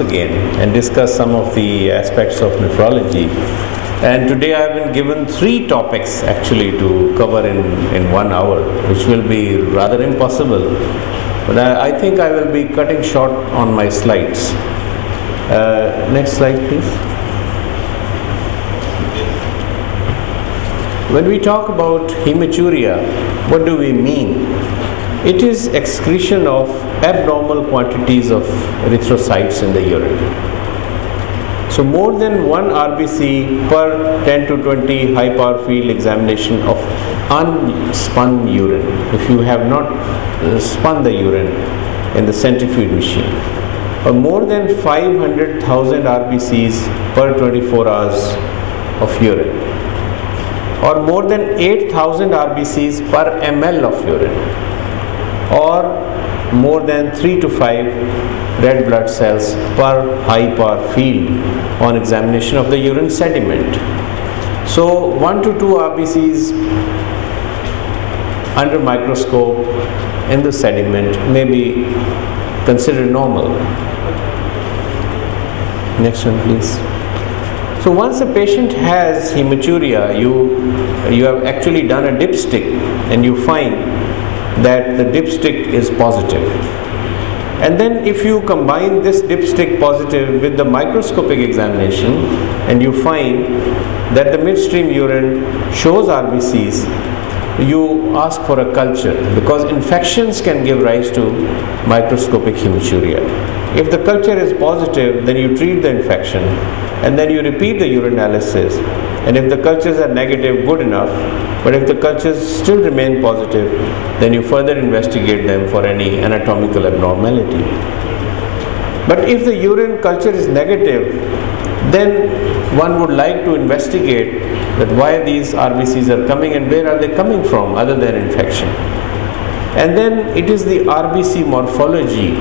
again and discuss some of the aspects of nephrology. And today I have been given 3 topics actually to cover in 1 hour, which will be rather impossible. But I think I will be cutting short on my slides. Next slide, please. When we talk about hematuria, what do we mean? It is excretion of abnormal quantities of erythrocytes in the urine. So more than 1 RBC per 10 to 20 high power field examination of unspun urine, if you have not spun the urine in the centrifuge machine, or more than 500,000 RBCs per 24 hours of urine, or more than 8,000 RBCs per ml of urine, or more than 3 to 5 red blood cells per high power field on examination of the urine sediment. So 1 to 2 RBCs under microscope in the sediment may be considered normal. Next one, please. So once a patient has hematuria, you have actually done a dipstick and you find that the dipstick is positive. And then if you combine this dipstick positive with the microscopic examination and you find that the midstream urine shows RBCs, you ask for a culture, because infections can give rise to microscopic hematuria. If the culture is positive, then you treat the infection and then you repeat the urinalysis, and if the cultures are negative, good enough. But if the cultures still remain positive, then you further investigate them for any anatomical abnormality. But if the urine culture is negative, then one would like to investigate that why these RBCs are coming and where are they coming from other than infection. And then it is the RBC morphology.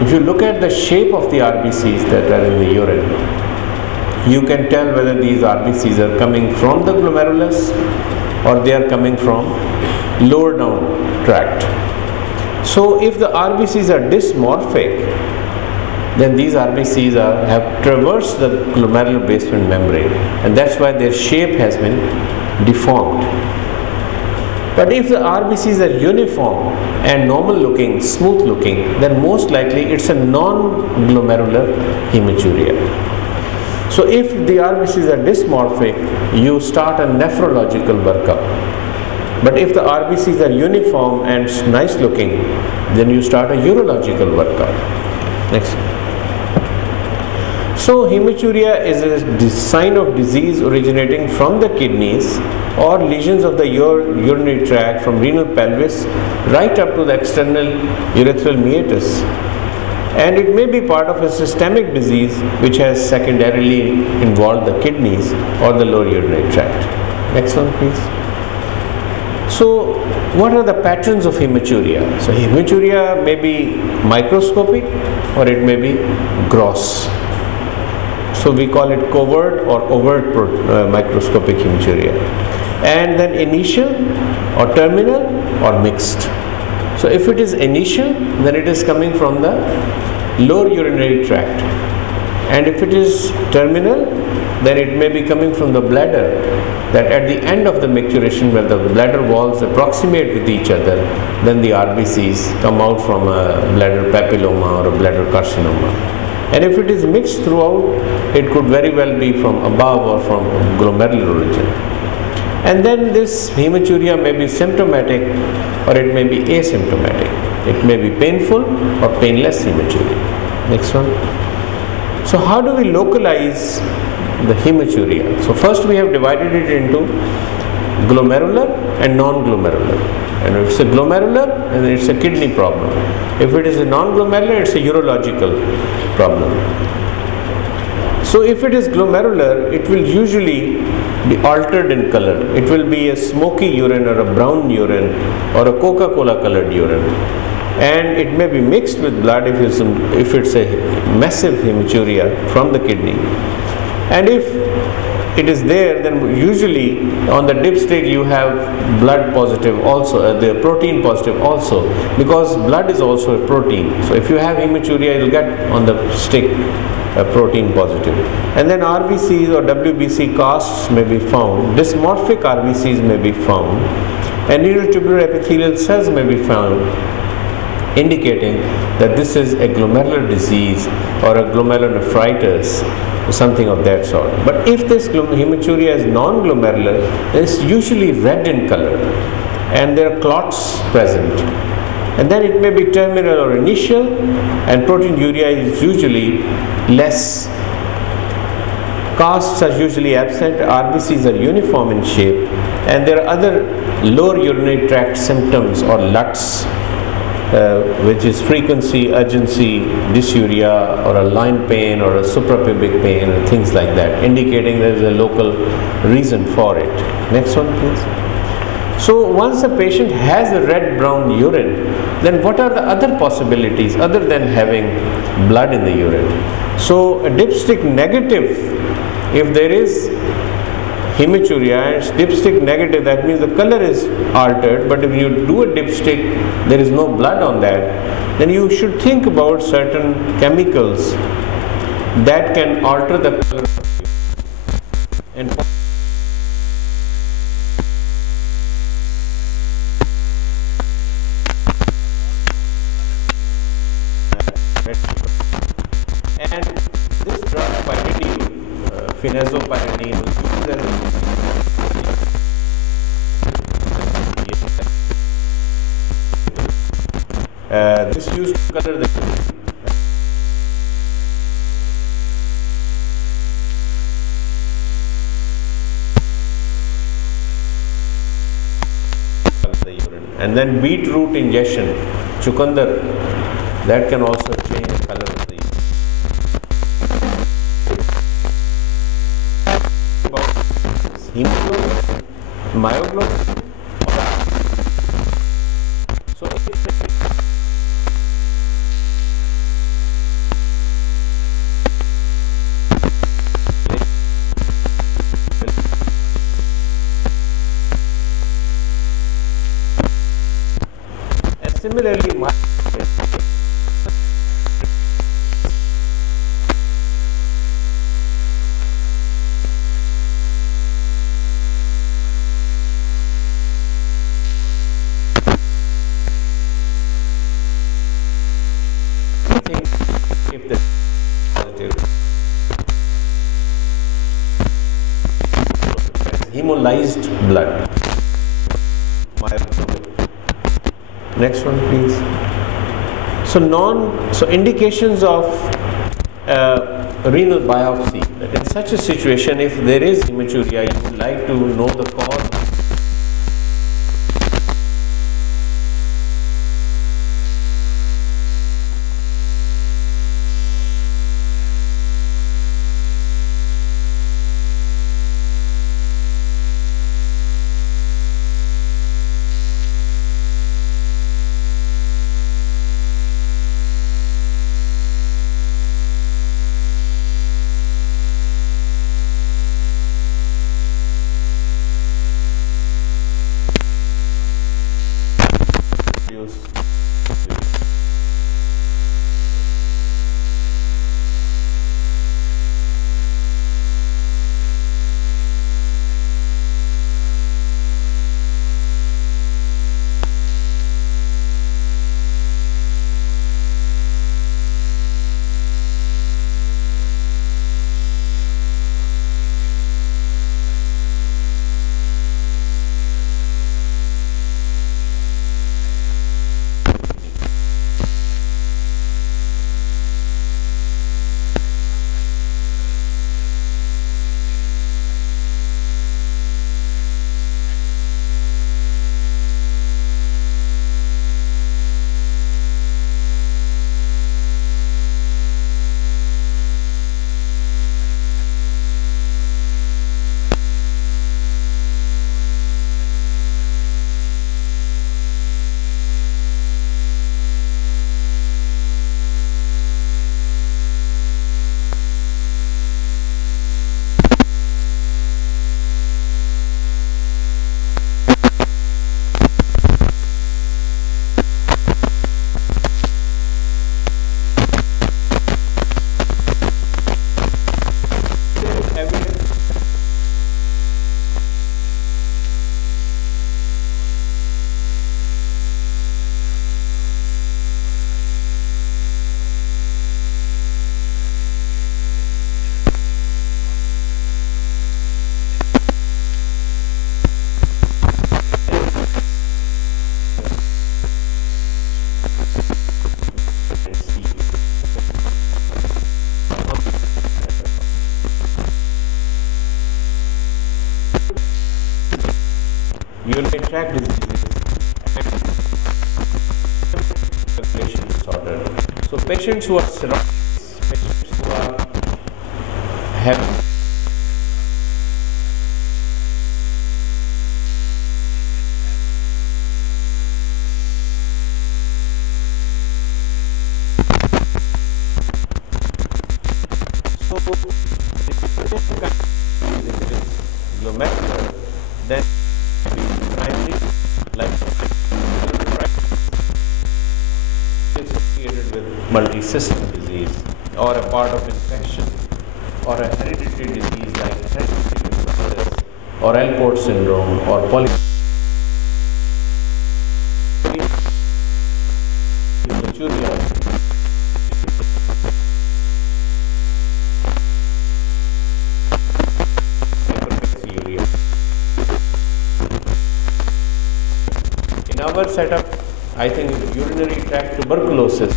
If you look at the shape of the RBCs that are in the urine, you can tell whether these RBCs are coming from the glomerulus or they are coming from lower down tract. So if the RBCs are dysmorphic, then these RBCs have traversed the glomerular basement membrane, and that's why their shape has been deformed. But if the RBCs are uniform and normal looking, smooth looking, then most likely it's a non-glomerular hematuria. So if the RBCs are dysmorphic, you start a nephrological workup. But if the RBCs are uniform and nice looking, then you start a urological workup. Next. So hematuria is a sign of disease originating from the kidneys or lesions of the urinary tract from renal pelvis right up to the external urethral meatus. And it may be part of a systemic disease which has secondarily involved the kidneys or the lower urinary tract. Next one, please. So what are the patterns of hematuria? So hematuria may be microscopic or it may be gross. So we call it covert or overt microscopic hematuria. And then initial or terminal or mixed. So if it is initial, then it is coming from the lower urinary tract. And if it is terminal, then it may be coming from the bladder, that at the end of the micturition, where the bladder walls approximate with each other, then the RBCs come out from a bladder papilloma or a bladder carcinoma. And if it is mixed throughout, it could very well be from above or from glomerular origin. And then this hematuria may be symptomatic or it may be asymptomatic. It may be painful or painless hematuria. Next one. So how do we localize the hematuria? So first we have divided it into glomerular and non-glomerular. And if it's a glomerular, then it's a kidney problem. If it is a non-glomerular, it's a urological problem. So if it is glomerular, it will usually be altered in color. It will be a smoky urine or a brown urine or a Coca-Cola colored urine. And it may be mixed with blood if it's a massive hematuria from the kidney. And if it is there, then usually on the dipstick you have blood positive also, the protein positive also, because blood is also a protein. So if you have hematuria, you'll get on the stick a protein positive. And then RBCs or WBC casts may be found, dysmorphic RBCs may be found, and renal tubular epithelial cells may be found, indicating that this is a glomerular disease or a glomerulonephritis, something of that sort. But if this hematuria is non-glomerular, it's usually red in color and there are clots present. And then it may be terminal or initial, and proteinuria is usually less. Casts are usually absent, RBCs are uniform in shape, and there are other lower urinary tract symptoms or LUTs, which is frequency, urgency, dysuria, or a line pain or a suprapubic pain, or things like that, indicating there is a local reason for it. Next one, please. So once a patient has a red-brown urine, then what are the other possibilities other than having blood in the urine? So a dipstick negative, if there is hematuria and it's dipstick negative, that means the color is altered, but if you do a dipstick, there is no blood on that, then you should think about certain chemicals that can alter the color and this drug pyridine, phenazopyridine, this used to color the urine. And then beetroot ingestion, chukandar, that can also change the color of the urine. Hemoglobin, myoglobin. So and similarly, if the positive hemolyzed blood. Next one, please. So indications of renal biopsy. That in such a situation, if there is hematuria, you would like to know the cause. tract diseases and circulation disorder. So patients who are cirrhotics, patients who are having glomerular, then primary like is associated with multi-system disease or a part of infection or a hereditary disease like hereditary nephritis or Alport syndrome or polyuria. In our setup, I think urinary tract tuberculosis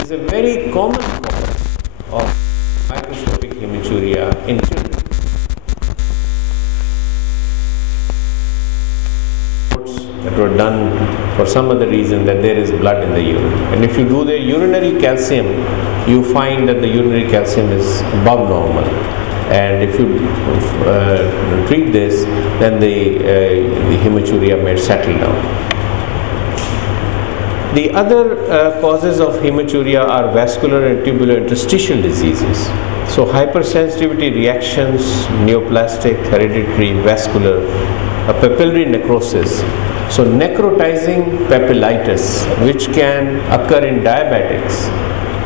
is a very common cause of microscopic hematuria in children. That were done for some other reason that there is blood in the urine. And if you do the urinary calcium, you find that the urinary calcium is above normal. And if you treat this, then the hematuria may settle down. The other causes of hematuria are vascular and tubular interstitial diseases. So hypersensitivity reactions, neoplastic, hereditary, vascular, a papillary necrosis. So necrotizing papillitis, which can occur in diabetics,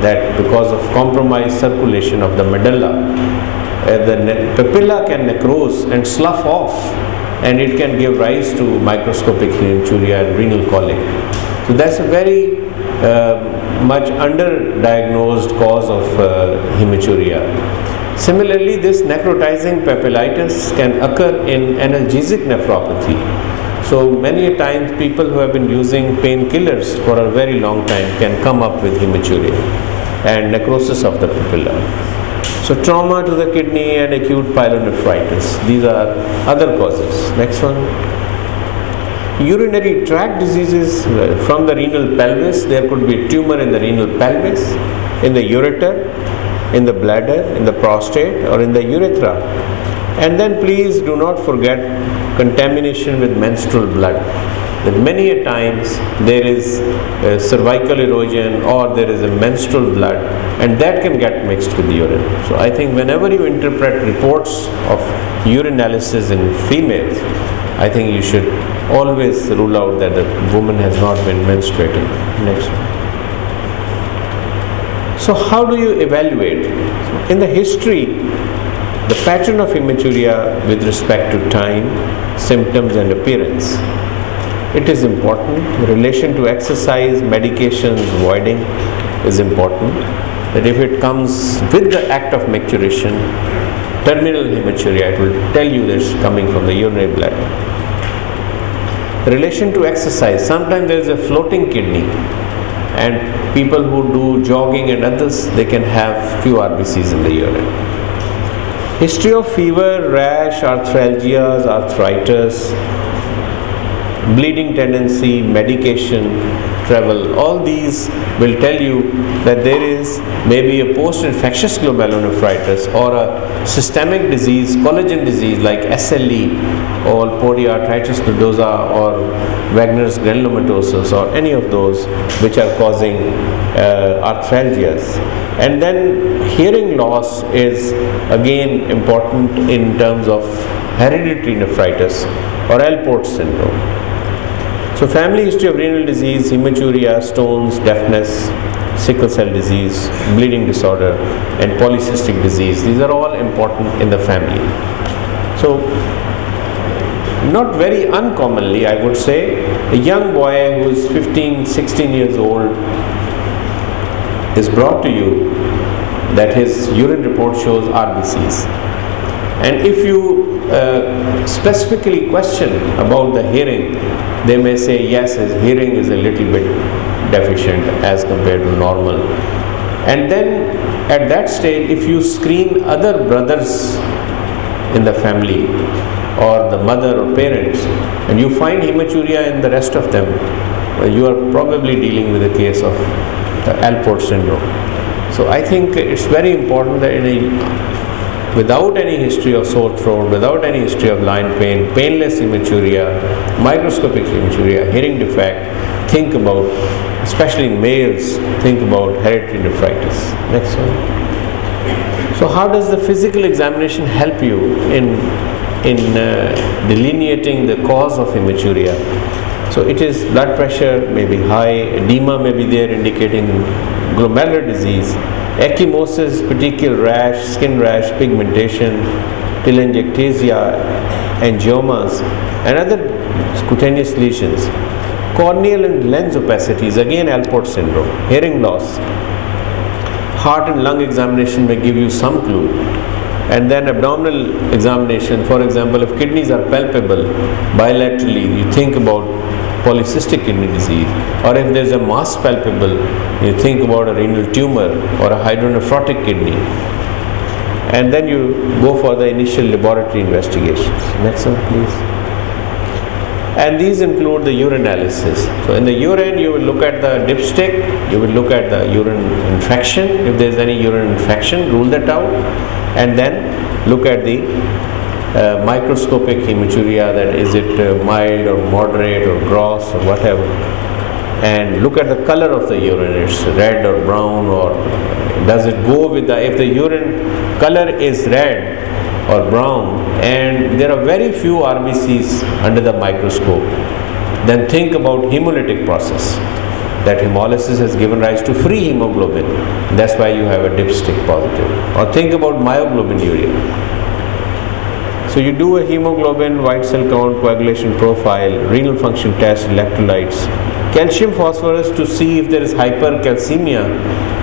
that because of compromised circulation of the medulla, the papilla can necrose and slough off, and it can give rise to microscopic hematuria and renal colic. So that's a very much underdiagnosed cause of hematuria. Similarly, this necrotizing papillitis can occur in analgesic nephropathy. So many times people who have been using painkillers for a very long time can come up with hematuria and necrosis of the papilla. So trauma to the kidney and acute pyelonephritis. These are other causes. Next one. Urinary tract diseases from the renal pelvis. There could be a tumor in the renal pelvis, in the ureter, in the bladder, in the prostate, or in the urethra. And then please do not forget contamination with menstrual blood. That many a times there is cervical erosion or there is a menstrual blood, and that can get mixed with urine. So I think whenever you interpret reports of urinalysis in females, I think you should always rule out that the woman has not been menstruating. Next one. So how do you evaluate? In the history, the pattern of hematuria with respect to time, symptoms and appearance, it is important. The relation to exercise, medications, voiding is important. That if it comes with the act of micturition, terminal hematuria, it will tell you that it's coming from the urinary bladder. Relation to exercise, sometimes there is a floating kidney, and people who do jogging and others, they can have few RBCs in the urine. History of fever, rash, arthralgias, arthritis, bleeding tendency, medication, travel, all these will tell you that there is maybe a post-infectious glomerulonephritis or a systemic disease, collagen disease like SLE or polyarthritis nodosa or Wagner's granulomatosis or any of those which are causing arthralgias. And then hearing loss is again important in terms of hereditary nephritis or Alport syndrome. So family history of renal disease, hematuria, stones, deafness, sickle cell disease, bleeding disorder and polycystic disease, these are all important in the family. So not very uncommonly, I would say, a young boy who is 15, 16 years old is brought to you that his urine report shows RBCs. And if you specifically question about the hearing, they may say yes, his hearing is a little bit deficient as compared to normal. And then at that stage, if you screen other brothers in the family or the mother or parents, and you find hematuria in the rest of them, you are probably dealing with a case of Alport syndrome. So I think it's very important that without any history of sore throat, without any history of line pain, painless hematuria, microscopic hematuria, hearing defect, think about, especially in males, think about hereditary nephritis. Next one. So how does the physical examination help you in delineating the cause of hematuria? So it is blood pressure may be high, edema may be there indicating glomerular disease, ecchymosis, petechial rash, skin rash, pigmentation, telangiectasia, angiomas, and other cutaneous lesions. Corneal and lens opacities, again Alport syndrome, hearing loss. Heart and lung examination may give you some clue. And then abdominal examination, for example, if kidneys are palpable bilaterally, you think about polycystic kidney disease, or if there is a mass palpable, you think about a renal tumor or a hydronephrotic kidney. And then you go for the initial laboratory investigations. Next one, please. And these include the urinalysis. So in the urine, you will look at the dipstick, you will look at the urine infection. If there is any urine infection, rule that out. And then look at the microscopic hematuria, that is it mild or moderate or gross or whatever. And look at the color of the urine, it's red or brown, or does it go with the, if the urine color is red or brown and there are very few RBCs under the microscope, then think about hemolytic process. That hemolysis has given rise to free hemoglobin. That's why you have a dipstick positive. Or think about myoglobinuria. So you do a hemoglobin, white cell count, coagulation profile, renal function test, electrolytes, calcium phosphorus to see if there is hypercalcemia,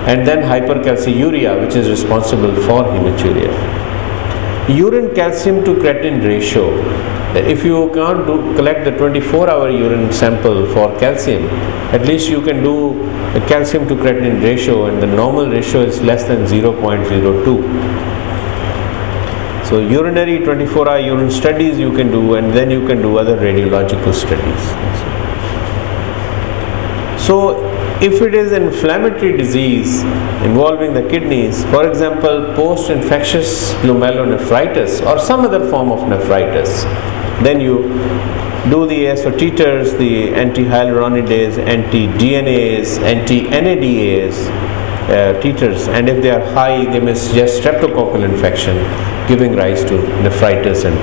and then hypercalciuria, which is responsible for hematuria. Urine calcium to creatinine ratio. If you can't collect the 24-hour urine sample for calcium, at least you can do a calcium to creatinine ratio, and the normal ratio is less than 0.02. So urinary 24-hour urine studies you can do, and then you can do other radiological studies. So if it is inflammatory disease involving the kidneys, for example, post-infectious glomerulonephritis or some other form of nephritis, then you do the ASO titers, the anti-hyaluronidase, anti-DNAs, anti-NADAs titers, and if they are high, they may suggest streptococcal infection, giving rise to nephritis and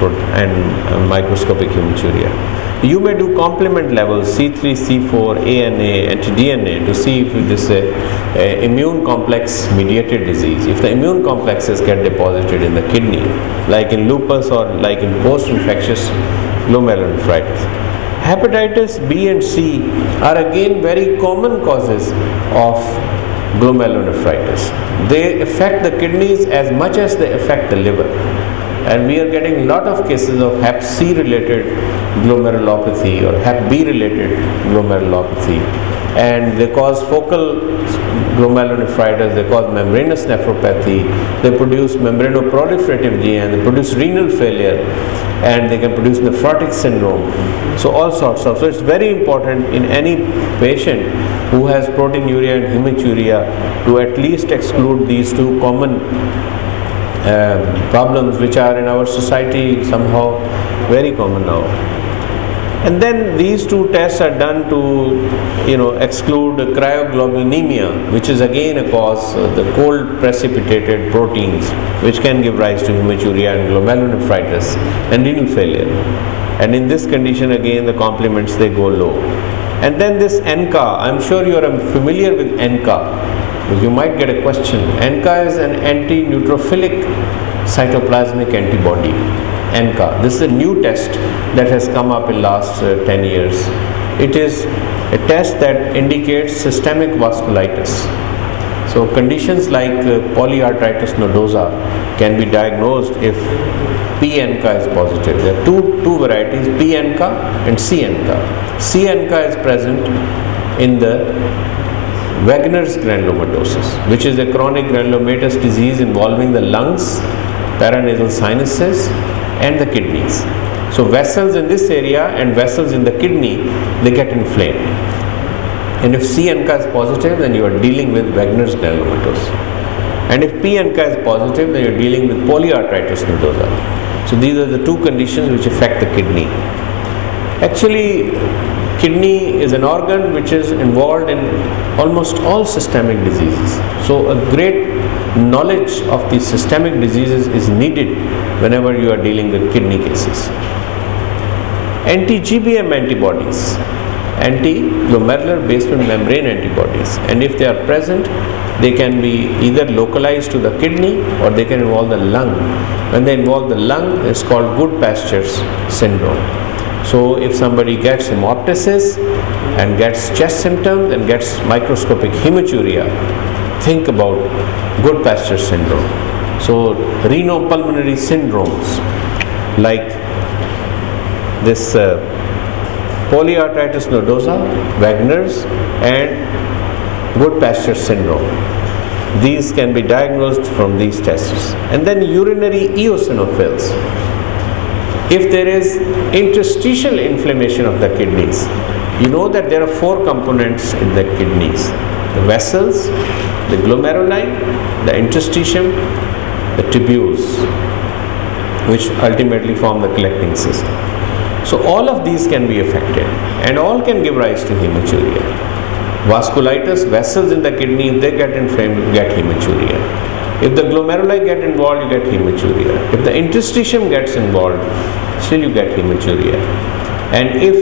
microscopic hematuria. You may do complement levels C3, C4, ANA, anti-DNA to see if this is a immune complex mediated disease. If the immune complexes get deposited in the kidney, like in lupus or like in post-infectious glomerulonephritis. Hepatitis B and C are again very common causes of glomerulonephritis. They affect the kidneys as much as they affect the liver. And we are getting a lot of cases of Hep C related glomerulopathy or Hep B related glomerulopathy. And they cause focal glomerulonephritis, they cause membranous nephropathy, they produce membranoproliferative GN, they produce renal failure, and they can produce nephrotic syndrome. So all sorts of, so it's very important in any patient who has proteinuria and hematuria to at least exclude these two common problems which are in our society somehow very common now. And then these two tests are done to exclude cryoglobulinemia, which is again a cause of the cold precipitated proteins which can give rise to hematuria and glomerulonephritis and renal failure. And in this condition again the complements they go low. And then this NCA, I'm sure you are familiar with NCA. You might get a question. NCA is an anti-neutrophilic cytoplasmic antibody. NCA. This is a new test that has come up in last 10 years. It is a test that indicates systemic vasculitis. So conditions like polyarteritis nodosa can be diagnosed if P-ANCA is positive. There are two varieties, P-ANCA and C-ANCA. C-ANCA is present in the Wegener's granulomatosis, which is a chronic granulomatous disease involving the lungs, paranasal sinuses, and the kidneys. So vessels in this area and vessels in the kidney, they get inflamed. And if C-ANCA is positive, then you are dealing with Wegener's granulomatosis. And if P-ANCA is positive, then you are dealing with polyarteritis nodosa. So these are the two conditions which affect the kidney. Actually, kidney is an organ which is involved in almost all systemic diseases. So a great knowledge of these systemic diseases is needed whenever you are dealing with kidney cases. Anti-GBM antibodies, anti-glomerular basement membrane antibodies, and if they are present, they can be either localized to the kidney or they can involve the lung. When they involve the lung, it's called Goodpasture's syndrome. So if somebody gets hemoptysis and gets chest symptoms and gets microscopic hematuria, think about Goodpasture syndrome. So renopulmonary syndromes like this polyarteritis nodosa, Wegener's, and Goodpasture syndrome. These can be diagnosed from these tests. And then urinary eosinophils. If there is interstitial inflammation of the kidneys, you know that there are four components in the kidneys: the vessels, the glomeruli, the interstitium, the tubules, which ultimately form the collecting system. So all of these can be affected and all can give rise to hematuria. Vasculitis, vessels in the kidney, if they get inflamed, you get hematuria. If the glomeruli get involved, you get hematuria. If the interstitium gets involved, still you get hematuria. And if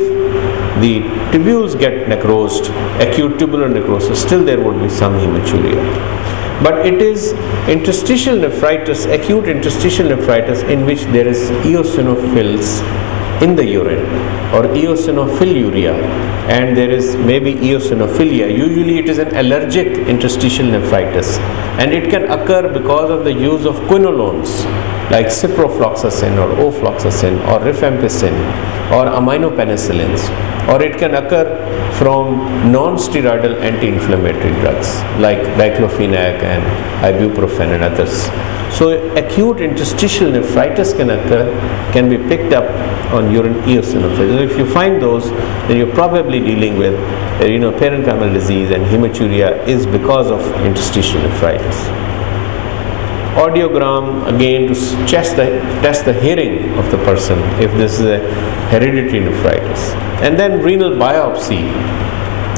the tubules get necrosed, acute tubular necrosis, still there would be some hematuria. But it is interstitial nephritis, acute interstitial nephritis, in which there is eosinophils in the urine or eosinophiluria, and there is maybe eosinophilia. Usually it is an allergic interstitial nephritis, and it can occur because of the use of quinolones like ciprofloxacin or ofloxacin or rifampicin or aminopenicillins, or it can occur from non-steroidal anti-inflammatory drugs like diclofenac and ibuprofen and others. So acute interstitial nephritis can occur, can be picked up on urine eosinophils. If you find those, then you're probably dealing with parenchymal disease, and hematuria is because of interstitial nephritis. Audiogram, again, to test the hearing of the person if this is a hereditary nephritis. And then renal biopsy.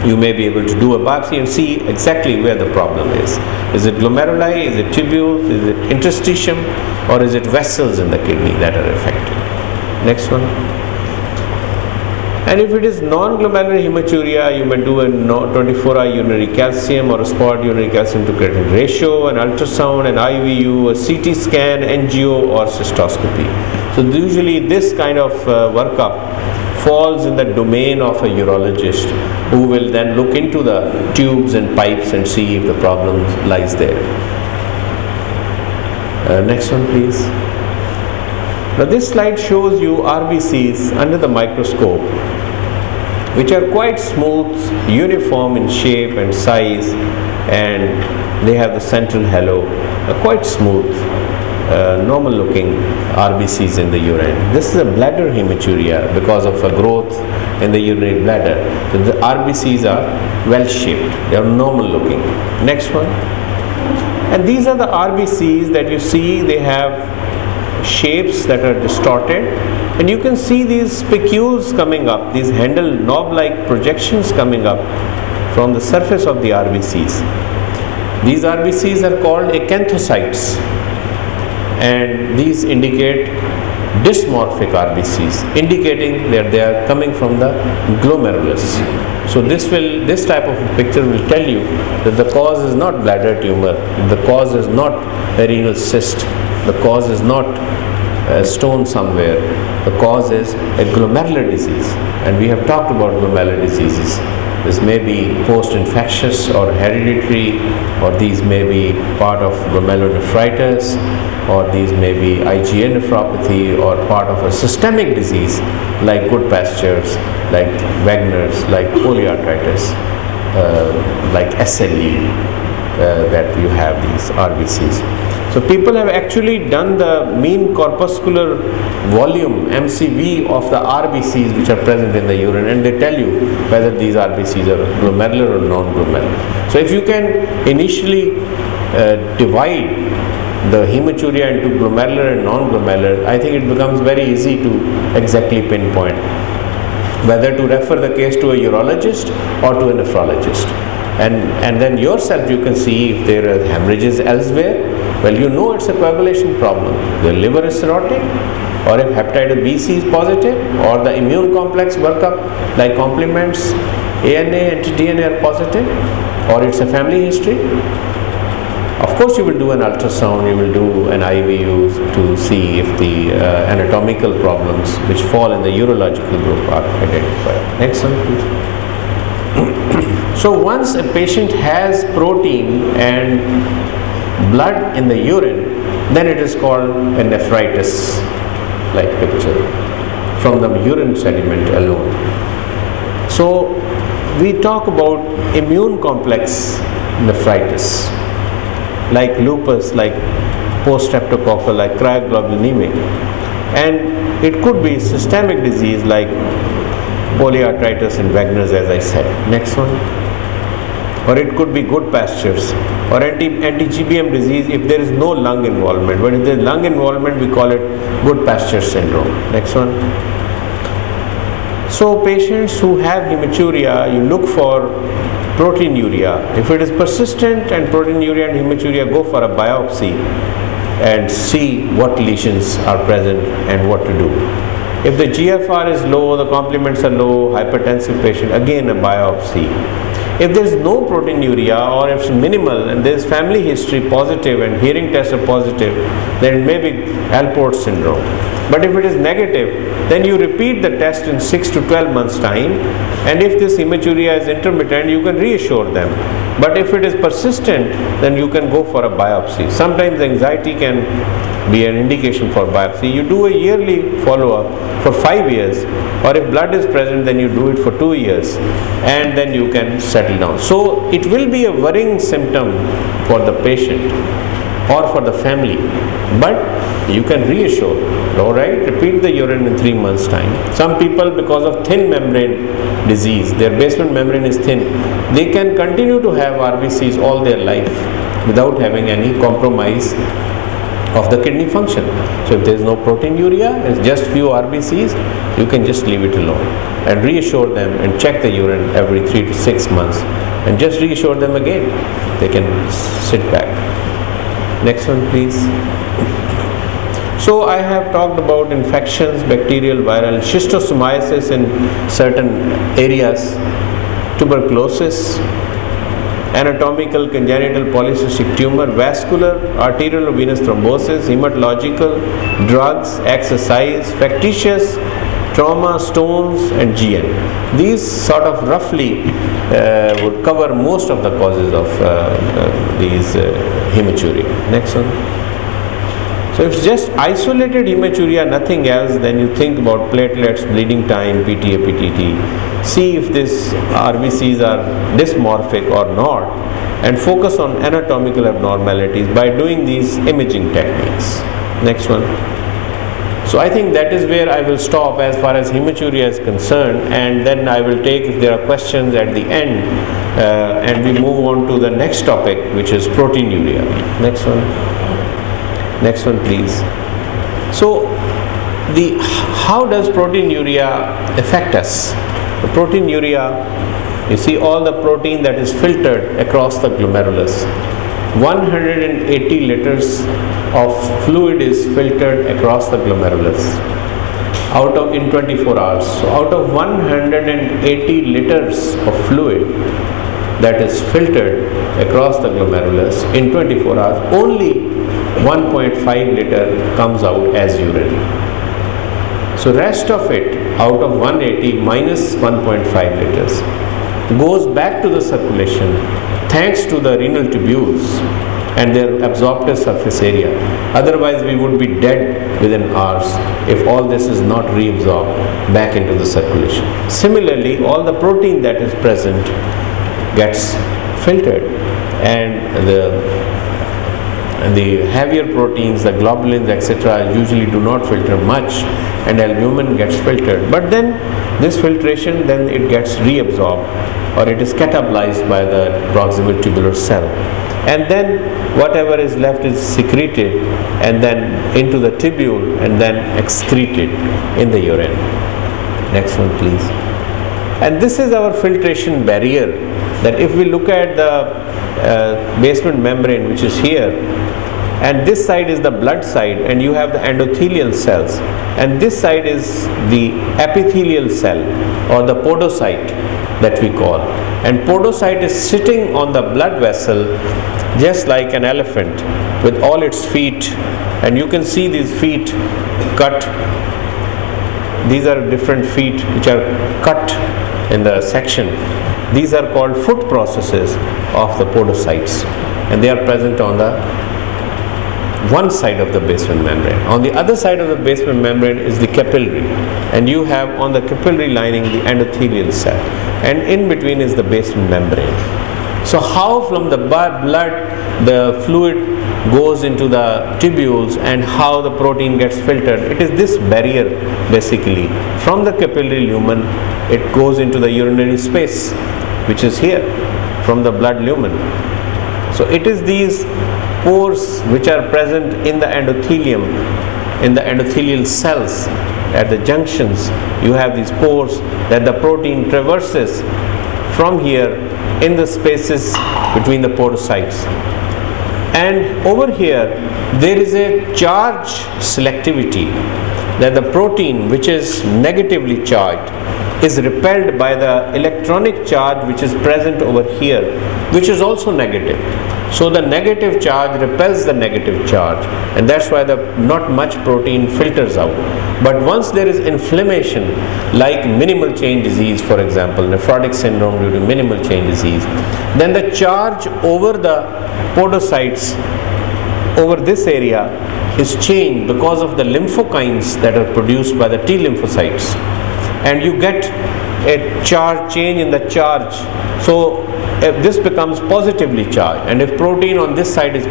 You may be able to do a biopsy and see exactly where the problem is. Is it glomeruli, is it tubules, is it interstitium, or is it vessels in the kidney that are affected? Next one. And if it is non-glomerular hematuria, you may do a 24-hour urinary calcium or a spot urinary calcium to creatinine ratio, an ultrasound, an IVU, a CT scan, angio, or cystoscopy. So usually this kind of workup falls in the domain of a urologist, who will then look into the tubes and pipes and see if the problem lies there. Next one, please. Now this slide shows you RBCs under the microscope, which are quite smooth, uniform in shape and size, and they have the central halo, quite smooth, normal looking RBCs in the urine. This is a bladder hematuria because of a growth in the urinary bladder. So the RBCs are well shaped, they are normal looking. Next one. And these are the RBCs that you see, they have shapes that are distorted, and you can see these spicules coming up, these handle knob-like projections coming up from the surface of the RBCs. These RBCs are called acanthocytes, and these indicate dysmorphic RBCs, indicating that they are coming from the glomerulus. So this type of picture will tell you that the cause is not bladder tumor, the cause is not a renal cyst, the cause is not a stone somewhere, the cause is a glomerular disease, and we have talked about glomerular diseases This may be post-infectious or hereditary, or these may be part of glomerulonephritis, or these may be IgA nephropathy, or part of a systemic disease like good pastures, like Wegener's, like polyarthritis, like SLE, that you have these RBCs. So people have actually done the mean corpuscular volume, MCV, of the RBCs which are present in the urine, and they tell you whether these RBCs are glomerular or non-glomerular. So if you can initially divide the hematuria into glomerular and non-glomerular, I think it becomes very easy to exactly pinpoint whether to refer the case to a urologist or to a nephrologist. And then yourself you can see if there are hemorrhages elsewhere. Well, you know it's a coagulation problem. The liver is cirrhotic, or if hepatitis B/C is positive, or the immune complex workup like complements, ANA, anti-DNA are positive, or it's a family history. Of course, you will do an ultrasound, you will do an IVU to see if the anatomical problems which fall in the urological group are identified. Next one, please. So once a patient has protein and blood in the urine, then it is called a nephritis like picture from the urine sediment alone. So we talk about immune complex nephritis like lupus, like post-streptococcal, like cryoglobulinemia, and it could be systemic disease like polyarthritis and Wegener's, as I said. Next one. Or it could be good pastures, or anti-GBM disease if there is no lung involvement. But if there is lung involvement, we call it good pasture syndrome. Next one. So patients who have hematuria, you look for proteinuria. If it is persistent and proteinuria and hematuria, go for a biopsy and see what lesions are present and what to do. If the GFR is low, the complements are low, hypertensive patient, again a biopsy. If there is no proteinuria, or if it's minimal and there is family history positive and hearing tests are positive, then it may be Alport syndrome. But if it is negative, then you repeat the test in 6 to 12 months time, and if this hematuria is intermittent, you can reassure them. But if it is persistent, then you can go for a biopsy. Sometimes anxiety can be an indication for biopsy. You do a yearly follow-up for 5 years, or if blood is present, then you do it for 2 years, and then you can settle down. So it will be a worrying symptom for the patient or for the family, but you can reassure, all right, repeat the urine in 3 months time. Some people, because of thin membrane disease, their basement membrane is thin, they can continue to have RBCs all their life without having any compromise of the kidney function. So if there is no proteinuria, it's just few RBCs, you can just leave it alone and reassure them and check the urine every 3 to 6 months and just reassure them again. They can sit back. Next one, please. So I have talked about infections, bacterial, viral, schistosomiasis in certain areas, tuberculosis, anatomical congenital polycystic tumor, vascular, arterial or venous thrombosis, hematological, drugs, exercise, factitious, trauma, stones, and GN. These sort of roughly would cover most of the causes of these hematuria. Next one. So if it's just isolated hematuria, nothing else, then you think about platelets, bleeding time, PTA, PTT. See if these RBCs are dysmorphic or not, and focus on anatomical abnormalities by doing these imaging techniques. Next one. So I think that is where I will stop as far as hematuria is concerned, and then I will take, if there are questions at the end, and we move on to the next topic, which is proteinuria. Next one. Next one, please. So how does proteinuria affect us? The proteinuria, you see all the protein that is filtered across the glomerulus. 180 liters of fluid is filtered across the glomerulus in 24 hours. So out of 180 liters of fluid that is filtered across the glomerulus in 24 hours, only 1.5 liter comes out as urine. So rest of it, out of 180 minus 1.5 liters, goes back to the circulation thanks to the renal tubules and their absorptive surface area. Otherwise we would be dead within hours if all this is not reabsorbed back into the circulation. Similarly, all the protein that is present gets filtered, and the heavier proteins, the globulins, etc., usually do not filter much, and albumin gets filtered. But then this filtration, then it gets reabsorbed, or it is catabolized by the proximal tubular cell, and then whatever is left is secreted and then into the tubule and then excreted in the urine. Next one, please. And this is our filtration barrier, that if we look at the basement membrane, which is here, and this side is the blood side, and you have the endothelial cells, and this side is the epithelial cell or the podocyte that we call, and podocyte is sitting on the blood vessel just like an elephant with all its feet, and you can see these feet cut. These are different feet which are cut in the section. These are called foot processes of the podocytes, and they are present on the one side of the basement membrane. On the other side of the basement membrane is the capillary, and you have on the capillary lining the endothelial cell, and in between is the basement membrane. So how from the blood the fluid goes into the tubules and how the protein gets filtered? It is this barrier basically. From the capillary lumen it goes into the urinary space, which is here from the blood lumen. So it is these pores which are present in the endothelium, in the endothelial cells. At the junctions you have these pores that the protein traverses from here in the spaces between the podocytes. And over here there is a charge selectivity, that the protein which is negatively charged is repelled by the electronic charge which is present over here, which is also negative. So the negative charge repels the negative charge, and that's why not much protein filters out. But once there is inflammation, like minimal chain disease, for example, nephrotic syndrome due to minimal chain disease, then the charge over the podocytes over this area is changed because of the lymphokines that are produced by the T lymphocytes, and you get a change in the charge. So if this becomes positively charged, and if protein on this side is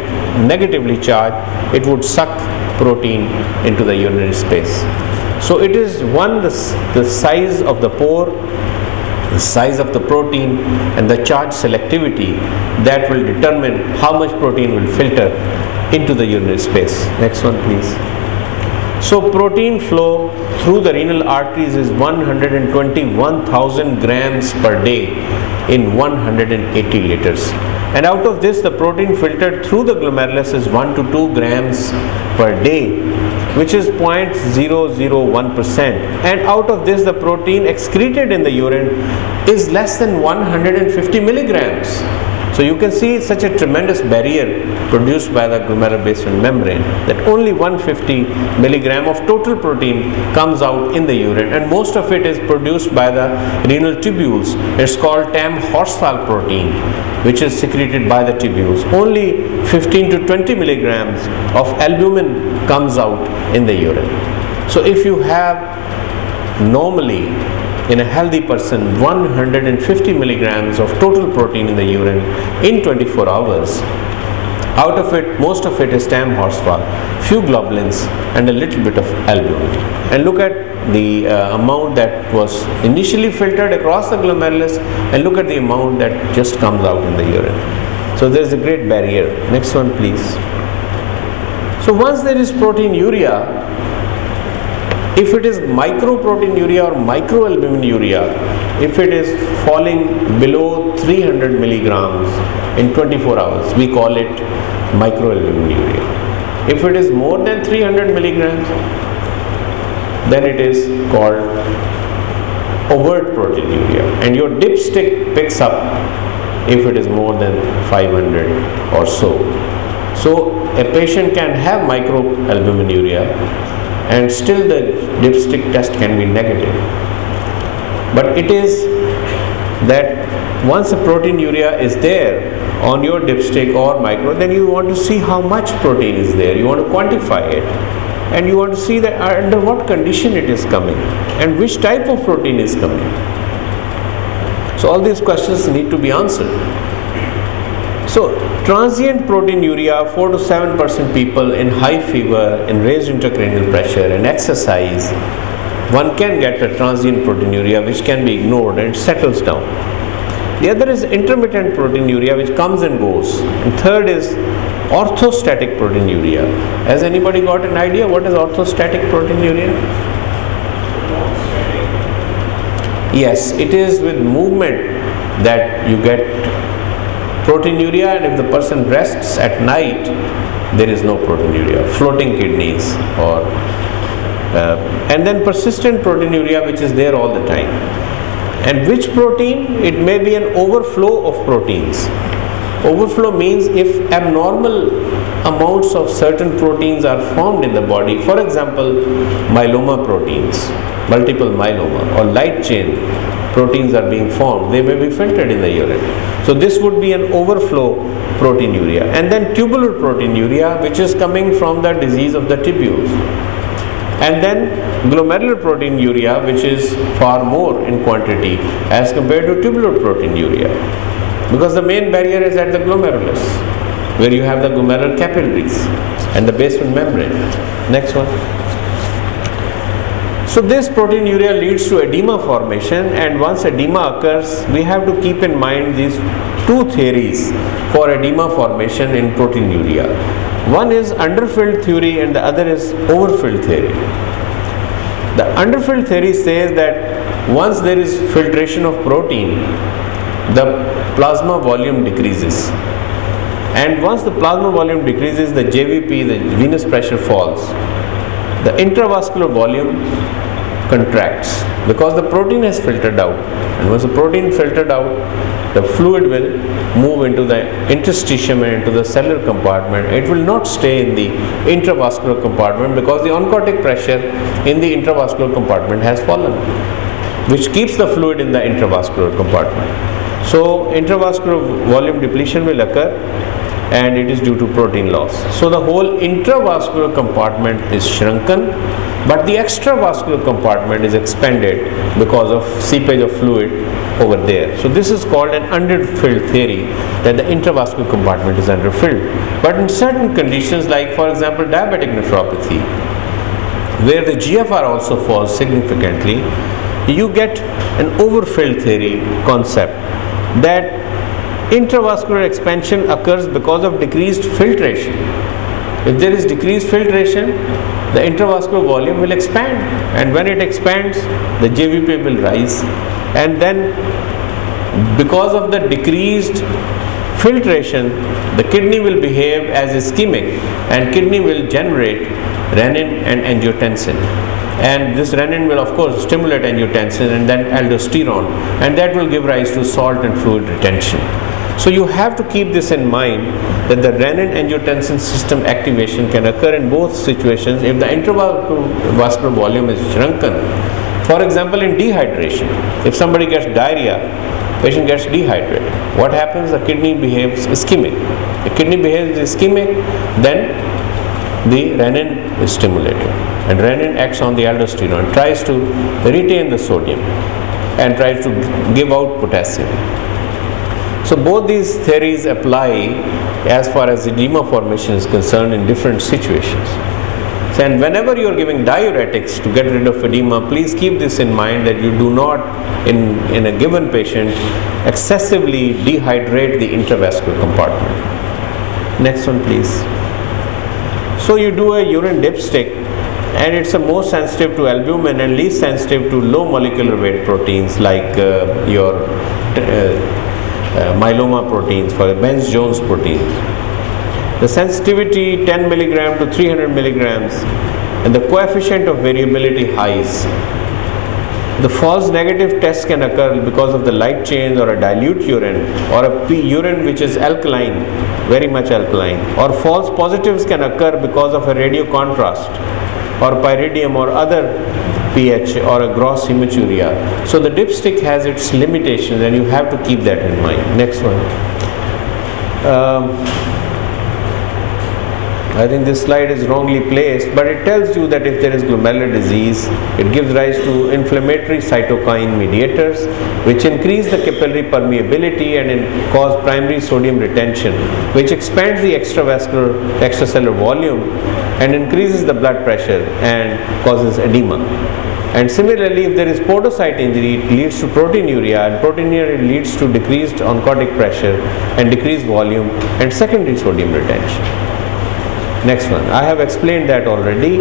negatively charged, it would suck protein into the urinary space. So it is the size of the pore, the size of the protein, and the charge selectivity that will determine how much protein will filter into the urinary space. Next one, please. So protein flow through the renal arteries is 121,000 grams per day in 180 liters. And out of this, the protein filtered through the glomerulus is 1 to 2 grams per day, which is 0.001%. And out of this, the protein excreted in the urine is less than 150 milligrams. So you can see such a tremendous barrier produced by the glomerular basement membrane, that only 150 milligram of total protein comes out in the urine, and most of it is produced by the renal tubules. It's called TAM horsefly protein, which is secreted by the tubules. Only 15 to 20 milligrams of albumin comes out in the urine. So if you have normally in a healthy person 150 milligrams of total protein in the urine in 24 hours, out of it, most of it is TAM horsefly, few globulins, and a little bit of albumin. And look at the amount that was initially filtered across the glomerulus, and look at the amount that just comes out in the urine. So there is a great barrier. Next one, please. So once there is proteinuria, if it is microproteinuria or microalbuminuria, if it is falling below 300 milligrams in 24 hours, we call it microalbuminuria. If it is more than 300 milligrams, then it is called overt proteinuria, and your dipstick picks up if it is more than 500 or so. So a patient can have microalbuminuria and still the dipstick test can be negative. But it is that once a proteinuria is there on your dipstick or micro, then you want to see how much protein is there. You want to quantify it, and you want to see that under what condition it is coming and which type of protein is coming. So all these questions need to be answered. So transient proteinuria, 4 to 7% people in high fever, in raised intracranial pressure, and exercise, one can get a transient proteinuria which can be ignored and it settles down. The other is intermittent proteinuria, which comes and goes. And third is orthostatic proteinuria. Has anybody got an idea what is orthostatic proteinuria? Yes, it is with movement that you get proteinuria, and if the person rests at night, there is no proteinuria, floating kidneys, or and then persistent proteinuria, which is there all the time. And which protein? It may be an overflow of proteins. Overflow means if abnormal amounts of certain proteins are formed in the body, for example, myeloma proteins, multiple myeloma, or light chain proteins are being formed, they may be filtered in the urine. So this would be an overflow proteinuria. And then tubular proteinuria, which is coming from the disease of the tubules. And then glomerular proteinuria, which is far more in quantity as compared to tubular proteinuria, because the main barrier is at the glomerulus, where you have the glomerular capillaries and the basement membrane. Next one. So this proteinuria leads to edema formation, and once edema occurs, we have to keep in mind these two theories for edema formation in proteinuria. One is underfilled theory and the other is overfilled theory. The underfilled theory says that once there is filtration of protein, the plasma volume decreases. And once the plasma volume decreases, the JVP, the venous pressure, falls. The intravascular volume contracts because the protein has filtered out. And once the protein filtered out, the fluid will move into the interstitium and into the cellular compartment. It will not stay in the intravascular compartment because the oncotic pressure in the intravascular compartment has fallen, which keeps the fluid in the intravascular compartment. So intravascular volume depletion will occur, and it is due to protein loss. So the whole intravascular compartment is shrunken, but the extravascular compartment is expanded because of seepage of fluid over there. So this is called an underfilled theory, that the intravascular compartment is underfilled. But in certain conditions, like for example diabetic nephropathy, where the GFR also falls significantly, you get an overfilled theory concept, that intravascular expansion occurs because of decreased filtration. If there is decreased filtration, the intravascular volume will expand, and when it expands, the JVP will rise, and then because of the decreased filtration, the kidney will behave as ischemic, and kidney will generate renin and angiotensin. And this renin will of course stimulate angiotensin and then aldosterone, and that will give rise to salt and fluid retention. So you have to keep this in mind, that the renin-angiotensin system activation can occur in both situations if the intravascular volume is shrunken. For example, in dehydration, if somebody gets diarrhea, patient gets dehydrated. What happens? The kidney behaves ischemic. The kidney behaves ischemic, then the renin is stimulated, and renin acts on the aldosterone, tries to retain the sodium and tries to give out potassium. So both these theories apply as far as edema formation is concerned in different situations. So, and whenever you are giving diuretics to get rid of edema, please keep this in mind, that you do not in a given patient excessively dehydrate the intravascular compartment. Next one please. So you do a urine dipstick, and it's the most sensitive to albumin and least sensitive to low molecular weight proteins like your myeloma proteins, for Benz-Jones proteins. The sensitivity 10 milligram to 300 milligrams, and the coefficient of variability highs. The false negative test can occur because of the light chains, or a dilute urine, or a urine which is alkaline, very much alkaline, or false positives can occur because of a radio contrast or pyridium or other pH or a gross hematuria. So the dipstick has its limitations, and you have to keep that in mind. Next one. I think this slide is wrongly placed, but it tells you that if there is glomerular disease, it gives rise to inflammatory cytokine mediators, which increase the capillary permeability and cause primary sodium retention, which expands the extracellular volume and increases the blood pressure and causes edema. And similarly, if there is podocyte injury, it leads to proteinuria, and proteinuria leads to decreased oncotic pressure and decreased volume and secondary sodium retention. Next one, I have explained that already.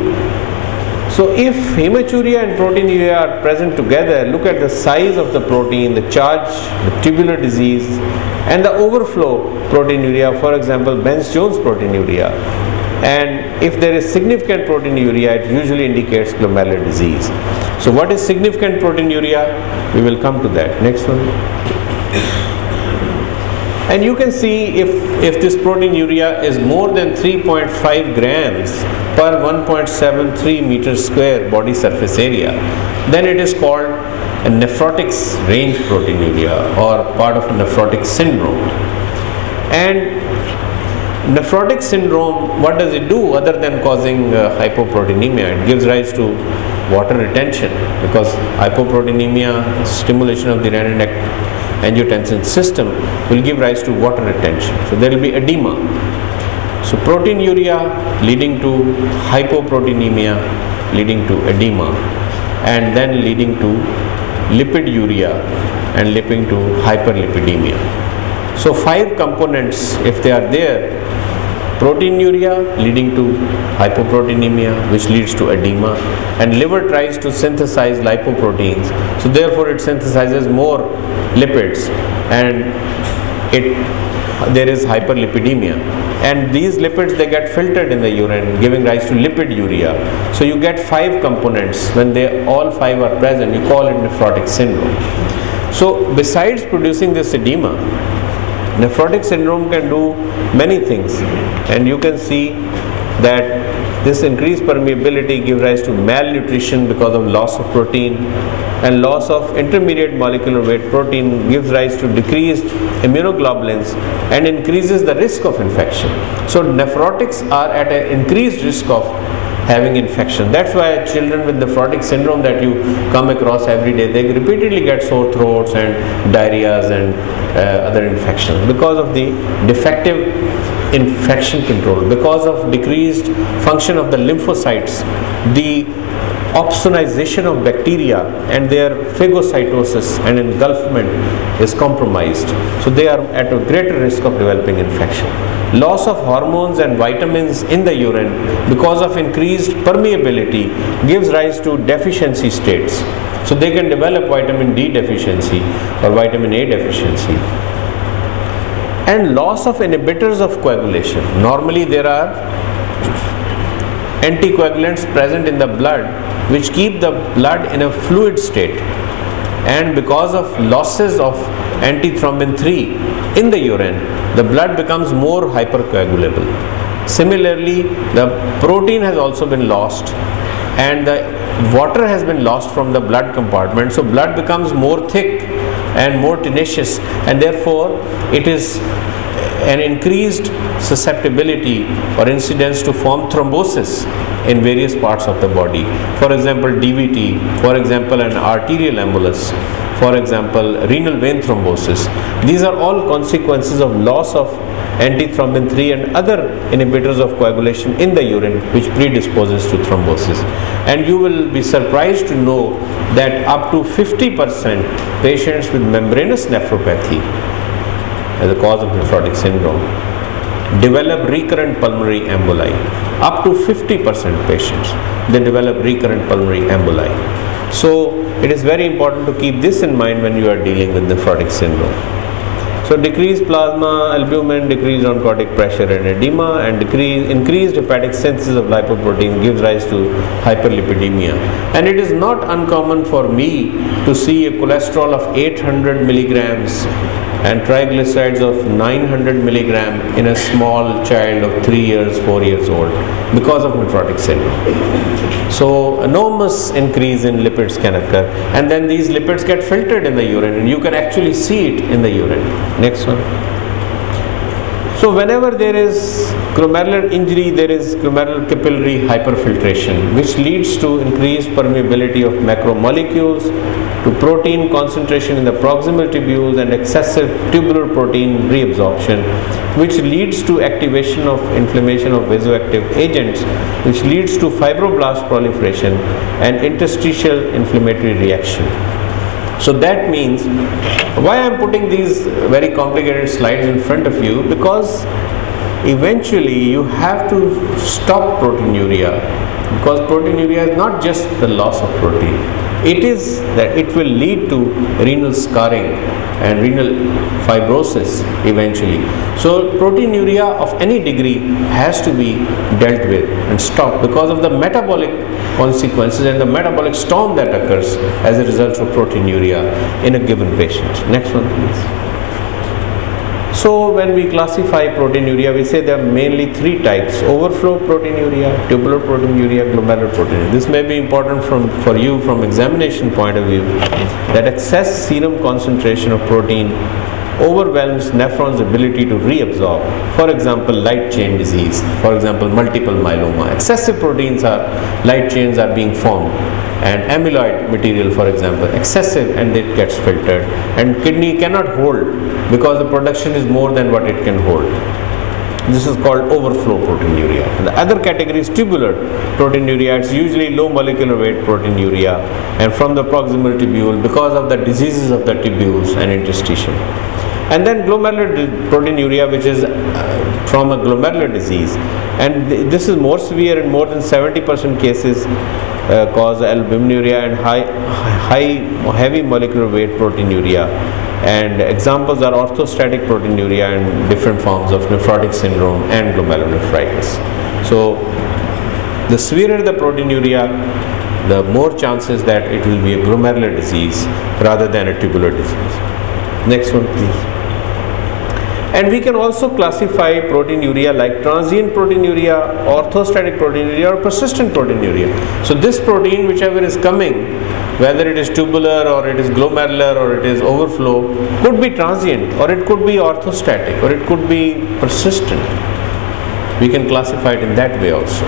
So if hematuria and proteinuria are present together, look at the size of the protein, the charge, the tubular disease, and the overflow proteinuria, for example, Benz-Jones proteinuria. And if there is significant proteinuria, it usually indicates glomerular disease. So what is significant proteinuria? We will come to that. Next one. And you can see if this proteinuria is more than 3.5 grams per 1.73 meters square body surface area, then it is called a nephrotic range proteinuria or part of a nephrotic syndrome. And nephrotic syndrome, what does it do other than causing hypoproteinemia? It gives rise to water retention, because hypoproteinemia, stimulation of the renin-angiotensin system, will give rise to water retention. So there will be edema. So proteinuria leading to hypoproteinemia, leading to edema, and then leading to lipiduria and leading to hyperlipidemia. So 5 components, if they are there: proteinuria leading to hypoproteinemia, which leads to edema, and liver tries to synthesize lipoproteins, so therefore it synthesizes more lipids, and there is hyperlipidemia, and these lipids, they get filtered in the urine, giving rise to lipiduria. So you get 5 components. When all 5 are present, you call it nephrotic syndrome. So besides producing this edema, nephrotic syndrome can do many things, and you can see that this increased permeability gives rise to malnutrition because of loss of protein, and loss of intermediate molecular weight protein gives rise to decreased immunoglobulins and increases the risk of infection. So nephrotics are at an increased risk of having infection. That's why children with nephrotic syndrome that you come across every day, they repeatedly get sore throats and diarrheas and other infections because of the defective infection control, because of decreased function of the lymphocytes, the opsonization of bacteria and their phagocytosis and engulfment is compromised. So they are at a greater risk of developing infection. Loss of hormones and vitamins in the urine because of increased permeability gives rise to deficiency states. So they can develop vitamin D deficiency or vitamin A deficiency. And loss of inhibitors of coagulation. Normally there are anticoagulants present in the blood which keep the blood in a fluid state, and because of losses of antithrombin 3 in the urine, the blood becomes more hypercoagulable. Similarly, the protein has also been lost and the water has been lost from the blood compartment, so blood becomes more thick and more tenacious, and therefore it is an increased susceptibility or incidence to form thrombosis in various parts of the body. For example, DVT, for example, an arterial embolus, for example, renal vein thrombosis. These are all consequences of loss of antithrombin 3 and other inhibitors of coagulation in the urine, which predisposes to thrombosis. And you will be surprised to know that up to 50% patients with membranous nephropathy as a cause of nephrotic syndrome develop recurrent pulmonary emboli. Up to 50% patients, they develop recurrent pulmonary emboli. So it is very important to keep this in mind when you are dealing with nephrotic syndrome. So decreased plasma albumin, decreased oncotic pressure and edema, and increased hepatic synthesis of lipoprotein gives rise to hyperlipidemia. And it is not uncommon for me to see a cholesterol of 800 milligrams and triglycerides of 900 milligram in a small child of 3 years, 4 years old because of nephrotic syndrome. So enormous increase in lipids can occur, and then these lipids get filtered in the urine, and you can actually see it in the urine. Next one. So whenever there is glomerular injury, there is glomerular capillary hyperfiltration, which leads to increased permeability of macromolecules, to protein concentration in the proximal tubules, and excessive tubular protein reabsorption, which leads to activation of inflammation of vasoactive agents, which leads to fibroblast proliferation and interstitial inflammatory reaction. So that means, why I am putting these very complicated slides in front of you, because eventually you have to stop proteinuria, because proteinuria is not just the loss of protein, it is that it will lead to renal scarring and renal fibrosis eventually. So proteinuria of any degree has to be dealt with and stopped because of the metabolic consequences and the metabolic storm that occurs as a result of proteinuria in a given patient. Next one, please. So when we classify proteinuria, we say there are mainly 3 types: overflow proteinuria, tubular proteinuria, glomerular proteinuria. This may be important for you from examination point of view, that excess serum concentration of protein overwhelms nephron's ability to reabsorb. For example, light chain disease, for example, multiple myeloma. Excessive proteins light chains are being formed, and amyloid material, for example, excessive, and it gets filtered, and kidney cannot hold because the production is more than what it can hold. This is called overflow proteinuria. And the other category is tubular proteinuria. It's usually low molecular weight proteinuria, and from the proximal tubule because of the diseases of the tubules and interstitium. And then glomerular proteinuria, which is from a glomerular disease, and this is more severe. In more than 70% cases cause albuminuria and heavy molecular weight proteinuria. And examples are orthostatic proteinuria and different forms of nephrotic syndrome and glomerulonephritis. So the severer the proteinuria, the more chances that it will be a glomerular disease rather than a tubular disease. Next one, please. And we can also classify proteinuria like transient proteinuria, orthostatic proteinuria, or persistent proteinuria. So this protein, whichever is coming, whether it is tubular or it is glomerular or it is overflow, could be transient, or it could be orthostatic, or it could be persistent. We can classify it in that way also.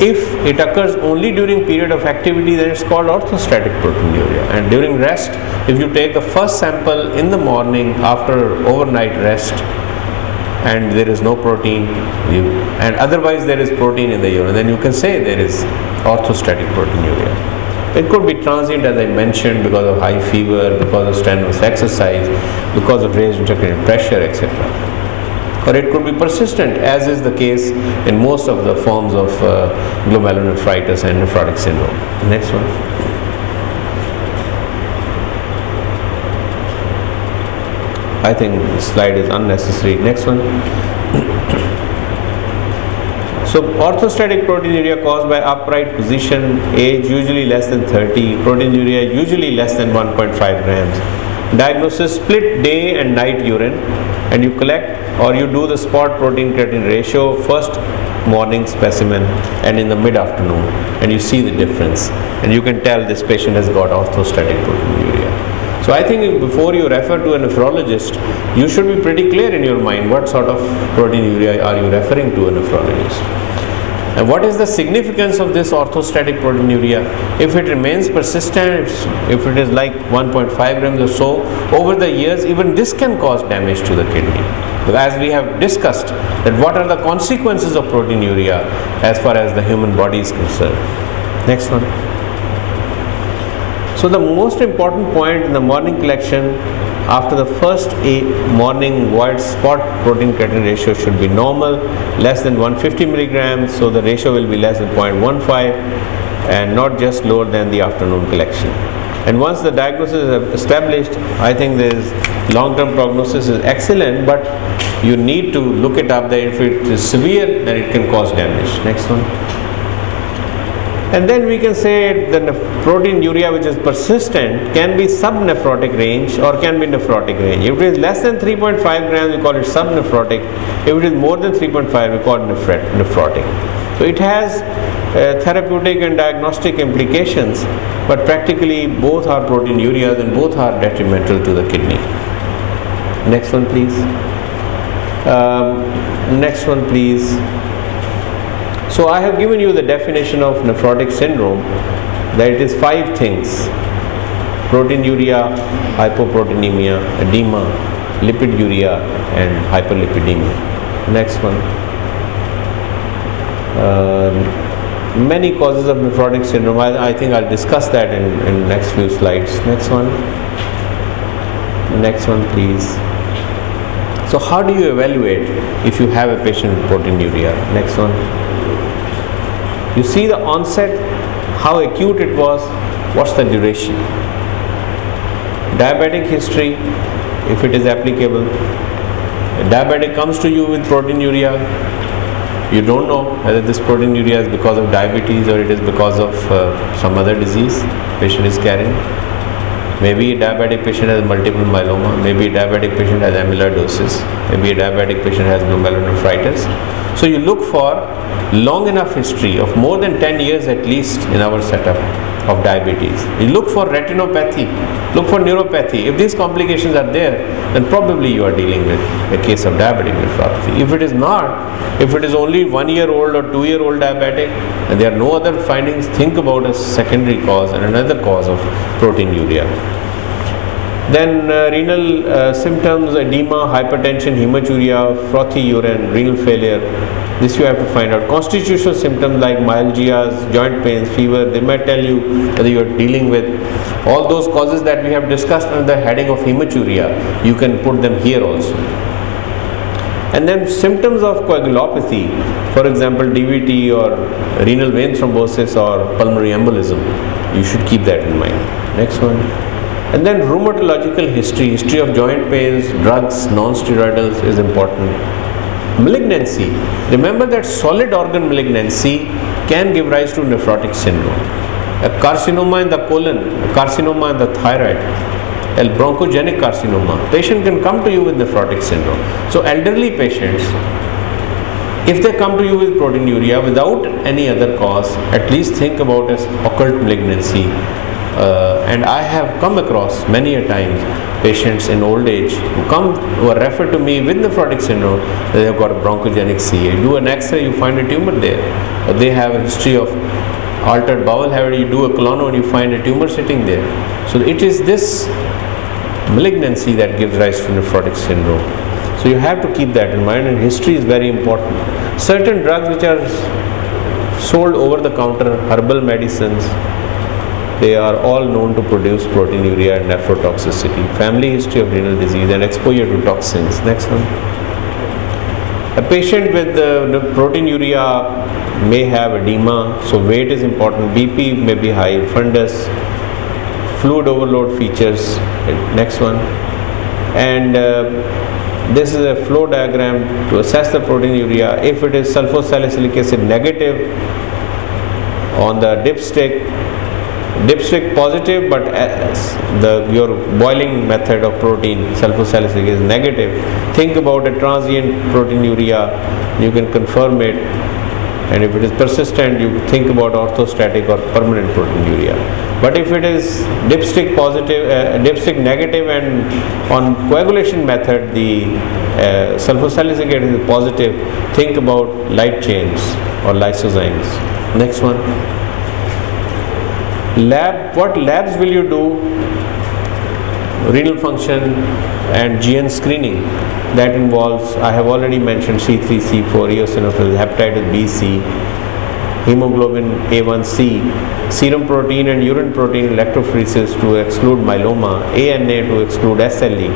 If it occurs only during period of activity, then it's called orthostatic proteinuria. And during rest, if you take the first sample in the morning after overnight rest and there is no protein, and otherwise there is protein in the urine, then you can say there is orthostatic proteinuria. It could be transient, as I mentioned, because of high fever, because of strenuous exercise, because of raised intracranial pressure, etc. Or it could be persistent, as is the case in most of the forms of glomerulonephritis and nephrotic syndrome. Next one. I think this slide is unnecessary. Next one. So orthostatic proteinuria caused by upright position, age usually less than 30, proteinuria usually less than 1.5 grams. Diagnosis: split day and night urine, and you collect or you do the spot protein creatinine ratio, first morning specimen and in the mid-afternoon, and you see the difference, and you can tell this patient has got orthostatic proteinuria. So I think before you refer to a nephrologist, you should be pretty clear in your mind what sort of proteinuria are you referring to a nephrologist. And what is the significance of this orthostatic proteinuria? If it remains persistent, if it is like 1.5 grams or so, over the years, even this can cause damage to the kidney. As we have discussed, that what are the consequences of proteinuria as far as the human body is concerned. Next one. So the most important point in the morning collection, after the first morning void spot protein creatinine ratio should be normal, less than 150 milligrams, so the ratio will be less than 0.15 and not just lower than the afternoon collection. And once the diagnosis is established, I think this long-term prognosis is excellent, but you need to look it up that if it is severe, then it can cause damage. Next one. And then we can say the proteinuria which is persistent can be subnephrotic range or can be nephrotic range. If it is less than 3.5 grams, we call it subnephrotic. If it is more than 3.5, we call it nephrotic. So it has therapeutic and diagnostic implications, but practically both are proteinurias and both are detrimental to the kidney. Next one, please. Next one, please. So I have given you the definition of nephrotic syndrome, that it is 5 things: proteinuria, hypoproteinemia, edema, lipiduria, and hyperlipidemia. Next one. Many causes of nephrotic syndrome. I think I'll discuss that in next few slides. Next one. Next one, please. So how do you evaluate if you have a patient with proteinuria? Next one. You see the onset, how acute it was, what's the duration. Diabetic history, if it is applicable. A diabetic comes to you with proteinuria, you don't know whether this proteinuria is because of diabetes or it is because of some other disease patient is carrying. Maybe a diabetic patient has multiple myeloma, maybe a diabetic patient has amyloidosis, maybe a diabetic patient has glomerulonephritis. So you look for long enough history of more than 10 years at least in our setup of diabetes. You look for retinopathy, look for neuropathy. If these complications are there, then probably you are dealing with a case of diabetic nephropathy. If it is not, if it is only 1-year-old or 2-year-old diabetic and there are no other findings, think about a secondary cause and another cause of proteinuria. Then renal symptoms: edema, hypertension, hematuria, frothy urine, renal failure. This you have to find out. Constitutional symptoms like myalgias, joint pains, fever, they might tell you whether you are dealing with all those causes that we have discussed under the heading of hematuria. You can put them here also. And then symptoms of coagulopathy, for example DVT or renal vein thrombosis or pulmonary embolism. You should keep that in mind. Next one. And then rheumatological history of joint pains, drugs, non-steroidals is important. Malignancy. Remember that solid organ malignancy can give rise to nephrotic syndrome. A carcinoma in the colon, a carcinoma in the thyroid, a bronchogenic carcinoma. Patient can come to you with nephrotic syndrome. So elderly patients, if they come to you with proteinuria without any other cause, at least think about an occult malignancy. And I have come across many a times patients in old age who are referred to me with nephrotic syndrome. They have got a bronchogenic CA. You do an X-ray, you find a tumor there. Or they have a history of altered bowel habit. You do a colono and you find a tumor sitting there. So it is this malignancy that gives rise to nephrotic syndrome. So you have to keep that in mind, and history is very important. Certain drugs which are sold over the counter, herbal medicines, they are all known to produce proteinuria and nephrotoxicity. Family history of renal disease and exposure to toxins. Next one. A patient with proteinuria may have edema, so weight is important. BP may be high, fundus, fluid overload features. Next one. And this is a flow diagram to assess the proteinuria. If it is sulfosalicylic acid negative on the dipstick positive, but your boiling method of protein, sulfosalicylic, is negative, think about a transient proteinuria, you can confirm it. And if it is persistent, you think about orthostatic or permanent proteinuria. But if it is dipstick positive, dipstick negative, and on coagulation method the sulfosalicylic acid is positive, think about light chains or lysozymes. Next one. What labs will you do? Renal function and GN screening. That involves, I have already mentioned, C3, C4, eosinophils, hepatitis B, C, hemoglobin A1C, serum protein and urine protein electrophoresis to exclude myeloma, ANA to exclude SLE.